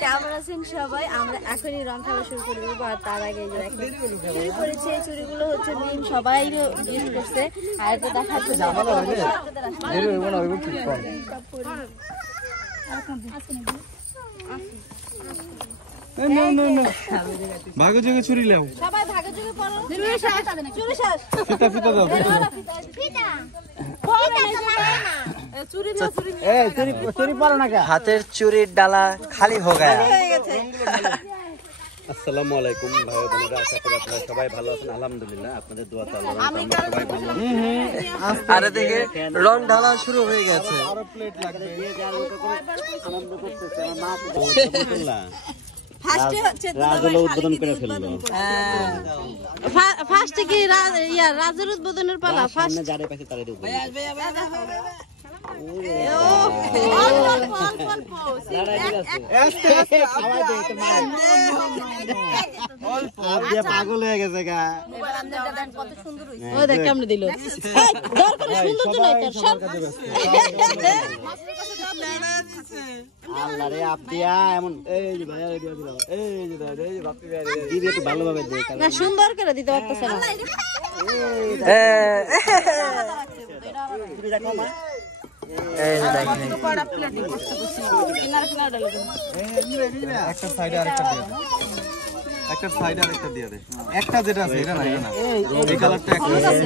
কেমন আছেন সবাই? আমরা এখনই রং খেলা শুরু করে দেবো। আর তার আগে চুরি করেছে, এই চুরিগুলো হচ্ছে মিম সবাই গিফট করছে। আর এটা দেখাচ্ছে ভাগে যোগে ছুরি লাও, সবাই ভাগে যোগে পড়ো। হাতের চুরির ডালা খালি হয়ে গেছে। আসসালামু আলাইকুম ভাই বোনেরা, আশা করি আপনারা সবাই ভালো আছেন। আলহামদুলিল্লাহ আপনাদের দোয়াতে আল্লাহ আমরা সবাই ভালো আছি। আরে দেখে রং ঢালা শুরু হয়ে গেছে। আরো প্লেট লাগবে। আনন্দ করতেছে আমার মা উদ্বোধন করে ফেললো। ফার্স্টে কি রাজের উদ্বোধনের পালা? ফার্স্ট যারে পাশে তারে দেব। পাগল হয়ে গেছে গা। কেমন দিল ভালোভাবে সুন্দর করে দিতে পারতেছে না। একটা সাইডে আরেকটা দিয়ে দে, একটা সাইডে আরেকটা দিয়ে দে। একটা যেটা আছে এটা না, এটা না, এই কালারটা একটা আছে।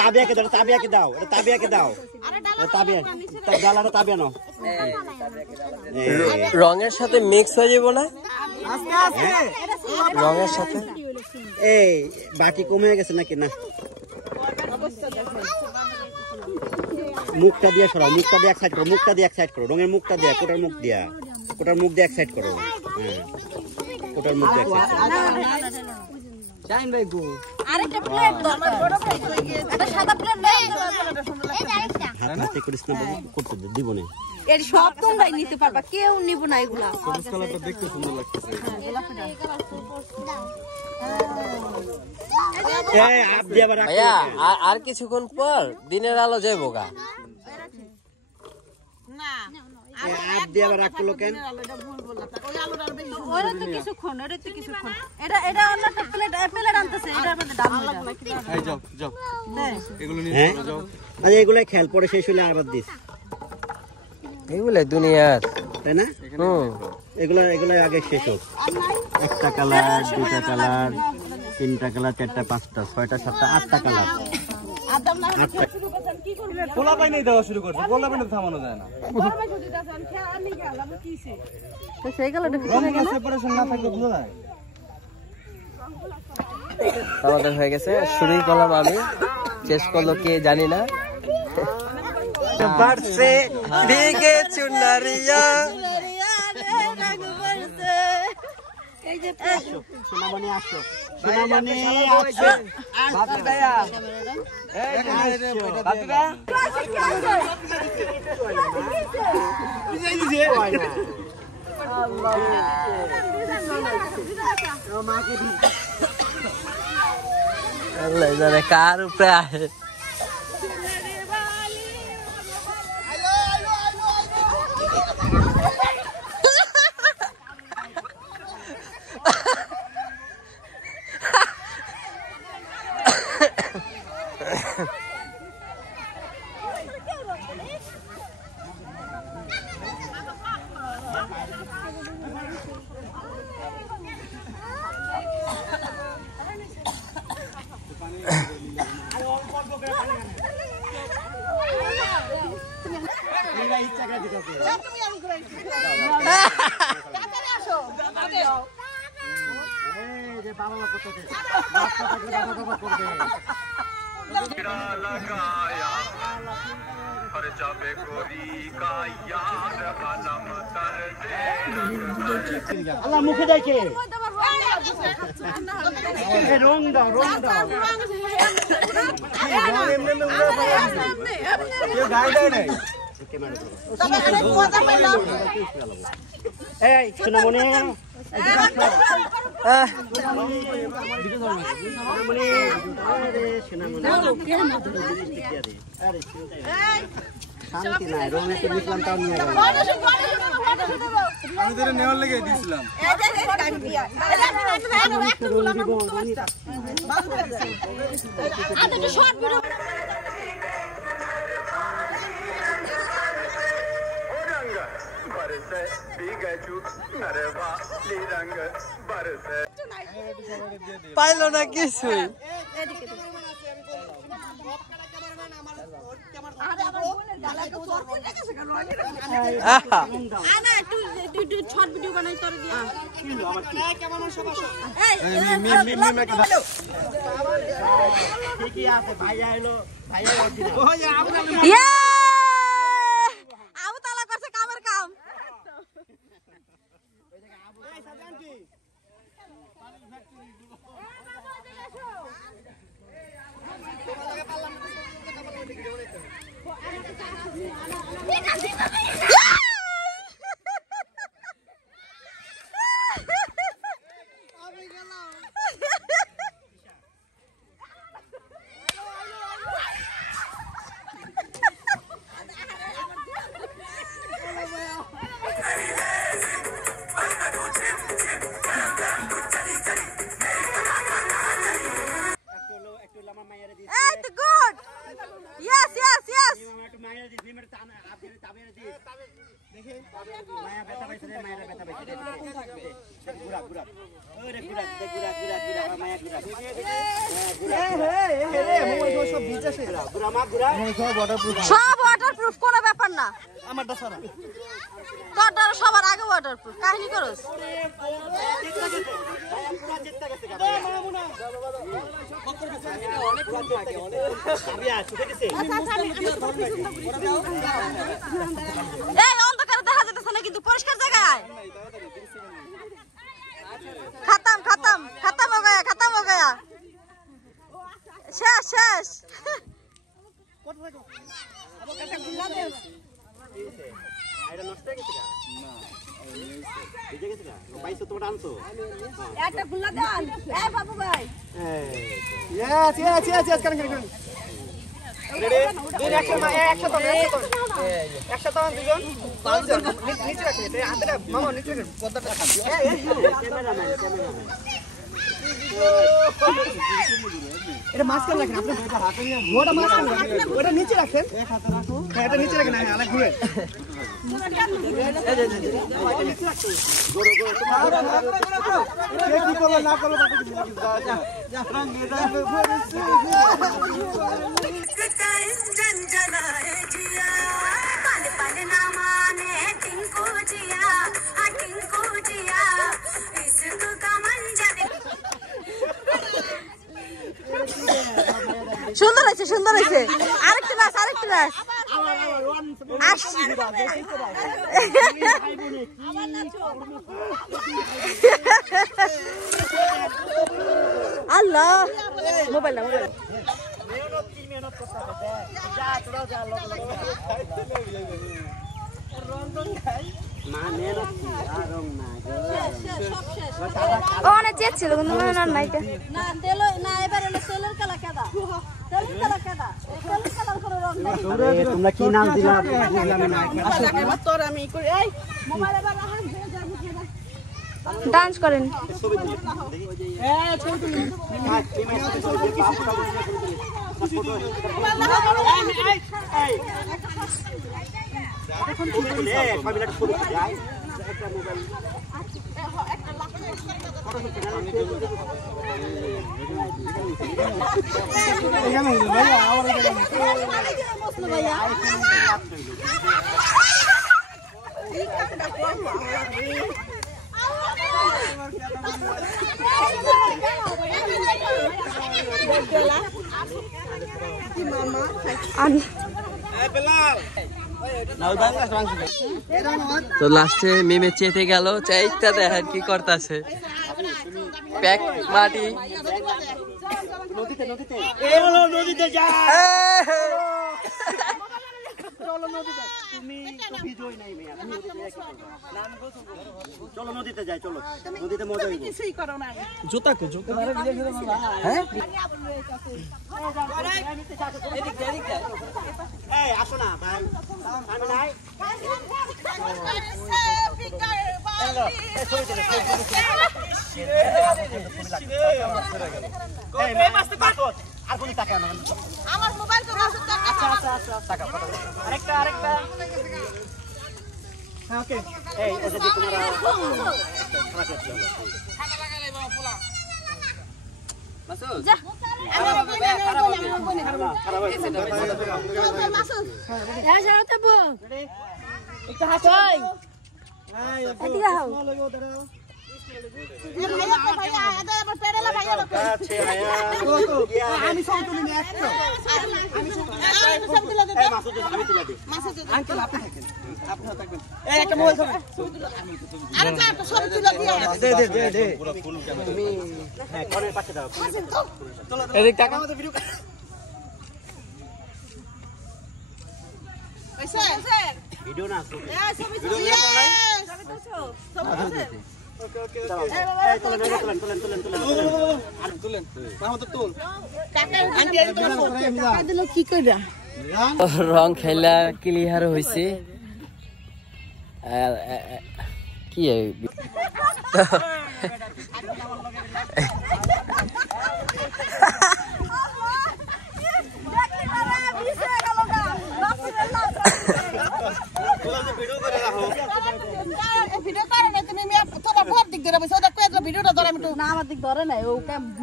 তাবিয়াকে দাও, তাবিয়াকে দাও, এটা তাবিয়াকে দাও, তাবিয়া ডালাটা তাবিয়া নাও। রঙের সাথে মিক্স হয়ে যাবো না? রঙের সাথে এই বাকি কমে গেছে নাকি? না, মুখটা দিয়ে সরাও, মুখটা দিয়ে এক সাইড করো, মুখটা দিয়ে এক সাইড করো, রঙের মুখটা দিয়ে, কোটার মুখ দিয়া, কোটার মুখ দিয়ে এক সাইড করো। হ্যাঁ, কোটার মুখ দিয়ে এক সাইড করো। আরেকটা প্লেট দরকার, বড় প্লেট, একটা সাদা প্লেট নাও। হাতে করিস না বাবু, করতে দে, দিব না। এর সব তোমরাই নিতে পারবা, কেউ নিব না এগুলা। সবুজ কালারটা দেখতে সুন্দর লাগতেছে। ভাইয়া আর কিছুক্ষণ পর দিনের আলো যাইবো গা। এগুলো খেয়াল পরে শেষ হলে আবার দিস, এগুলো দুনিয়ার, তাই না? এগুলো আগে শেষ হোক। একটা কালার, দুটা কালার, তিনটা কালার, চারটা, পাঁচটা, ছয়টা, সাতটা, আটটা কালার। পোলা পাই নেই দেওয়া শুরু করছে, পোলা পাই থামানো যায় না। আমাদের হয়ে গেছে, শুরুই করলাম আমি, শেষ করলো কে জানি না। বাড়ছে দিকে চুনারিয়া, সোনামণি আসো, সোনামণি আসো, কার উপরে আহে। আল্লাহ মুখে দেখে রং দাও, রং দাও। কেউ গায়ে দেয় নাই, এই সোনামণি শান্তি নাই রোমে তো মিশলাম তাও নিয়ে গেল আমি তোরে নেওয়ার লেগে দিয়েছিলাম পাইলো না কিছুই সব ওয়াটারপ্রুফ কোনো ব্যাপার না আমারটা সারা তোরটা সবার আগে ওয়াটারপ্রুফ কাহিনী করস এই অন্ধকারে দেখা যেতেছে না কিন্তু পরিষ্কার জায়গায় खत्म खत्म खत्म हो गया शेष शेष এটা মাঝখানে রাখেন আপনি ওটা মাঝখানে রাখেন ওটা নিচে রাখেন হ্যাঁ এটা নিচে রাখেন আলাদা ঘুরে কি করলো না করলো সুন্দর হয়েছে সুন্দর হয়েছে আরেকটা নাচ আল্লাহ মোবাইল না মোবাইল অনেক চেক ছিল কিন্তু না তেল না এবার তেলের কালা কেদা তোমরা কি নাম দিলা ডান্স করেন তো লাস্টে মিমে চেতে গেল চাইটা দেখেন কি করতেছে প্যাক মাটি নদীতে চলো নদীতে। তুমি তো ভিজোই নাই মেয়া, তুমি নদীতে যাই কি করবে? চলো নদীতে যাই, চলো নদীতে মজা হইব। কিছুই করো না। জুতা কে জুতা হ্যাঁ এই আসো না ভাই, আমি নাই। এই মেয়ে মাস্তে পাঠো আর কোনি টাকা না। আমার মোবাইল তো রসদ আচ্ছা আচ্ছা আচ্ছা টাকা পাঠাও। আরেকটা হ্যাঁ ওকে এই ওই যে তোমার যা একটা হাত কই এদিকে আও। ভাইয়া আদা আবার পেড়ালা ভাইয়া লোক আমি সব তুলি না একটা আমি সব দিলা দে আমি তুলে দিই। মাসে আঙ্কেল আপনি থাকেন আপনি থাকবেন এই একটা মোবাইল ছবি আরে যা তো সব তুলা দিয়া দে তুমি হ্যাঁ কোণের পাশে দাও। এদিক টাকা আমাদের ভিডিও কইছে ভিডিও না ছবি। ছবি তুলি ওকে ওকে এই তোলেন মাহমুদ তুল আন্টি আরে তোমার টাকা দিল কি কইরা রং খেলা ক্লিয়ার হয়েছে কি ভিডিও করে না তুমি তোরা বহুত দিক ধরে বসে ওটা কই দিল ভিডিওটা ধরে আমি একটু না আমার দিক ধরে নাই, ও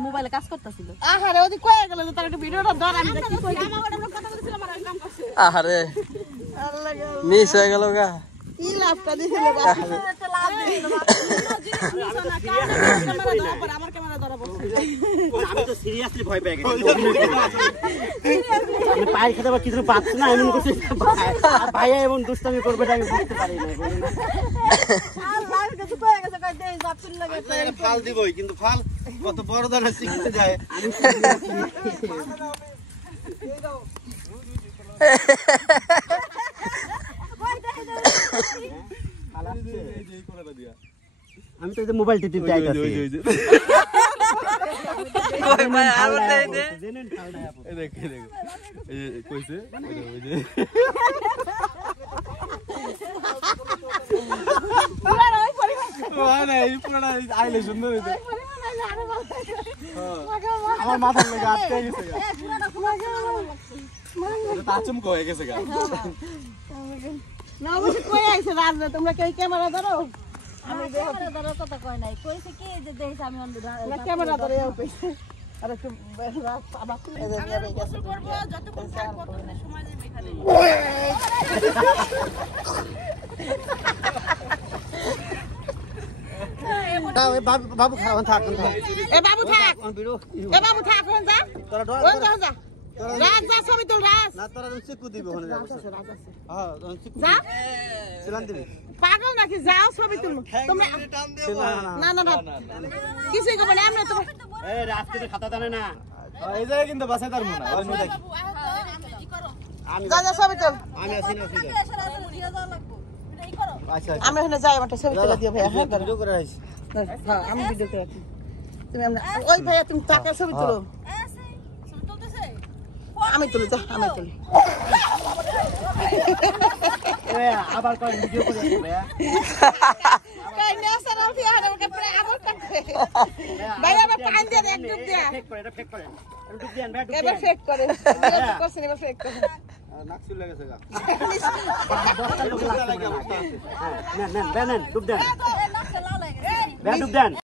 মোবাইলে কাজ করতেছিল। আহারে ওদি কই গেল তার একটু ভিডিওটা ধরে আমি দেখি কই আমার কথা বলছিলাম আর কাম করছে আরে মিস হয়ে গেল গা। কি লাভটা দিছিল আমার ক্যামেরা ধরা পড়ছে আমি তো সিরিয়াসলি ভয় পেয়ে গেছি। আমি পায়ের খেতে বা কিছু পাচ্ছি না এমন করছি। ভাইয়া এবং দুষ্টামি করবে আমি বুঝতে পারি না। ফাল দিবই কিন্তু ফাল কত বড় দানা শিখতে যায় আমি তো এই যে মোবাইল টিপতে চাইতাছি। কই ভাই আর দে দে জেনেন খালটা আপু। এই কইছে ওই যে না এই পুরোটা আইলে সুন্দর হইতো আমার মাথার লেগে আটকে গেছে তাচুম কয়ে গেছে গা না বুঝি কই আইছে রাজ তোমরা কি ক্যামেরা ধরো আমি ক্যামেরা ধরার কথা কয় নাই, কইছে কি যে দেখ আমি অন্ধ না ক্যামেরা ধরে কইছে আরে একটু রাজ আবার গেছে করব যতক্ষণ কাজ করতে সময় যাবে এখানে বাবু খাওয়ান থাক এ বাবু থাক এ বাবু থাক কোন যা তোরা কোন যা যা রাজ যা ছবি তুল রাজ না তোরা চিকু দিবি ওখানে যাবো হ্যাঁ চিকু যা সিলান দিবি পাগল নাকি যাও ছবি তুল তুমি না না না কিছুই করবে না আমরা তো এই রাস্তাতে খাতা জানে না। এই জায়গায় কিন্তু বাসায় তার মনে হয় দেখি যা যা ছবি তুল আমি আসি না আসি আচ্ছা আমি ওখানে যাই আমার ছবি তুলে দিও ভাইয়া হ্যাঁ ভিডিও করে আইছি হ্যাঁ আমি ভিডিও করে রাখি তুমি আমরা ওই ভাইয়া তুমি টাকা ছবি তুলো আমি তুলি যা আমি তুলি আবার কয় ভিডিও করে ভাইয়া। কই নেসা না ফিয়া রে প্রায় আবার কাটবে ভাইয়া আবার টাইম দিয়ে এক ডুব দিয়া ফেক করে এটা ফেক করে। এটা ডুব দেন ভাই ডুব এবার দেন। ফেক করে করছেন এবার ফেক করে নাকসুল লাগেছে গা 10টা লোক লাগবে না। হ্যাঁ নেন নেন ডুব দেন। ভাই ডুব দেন।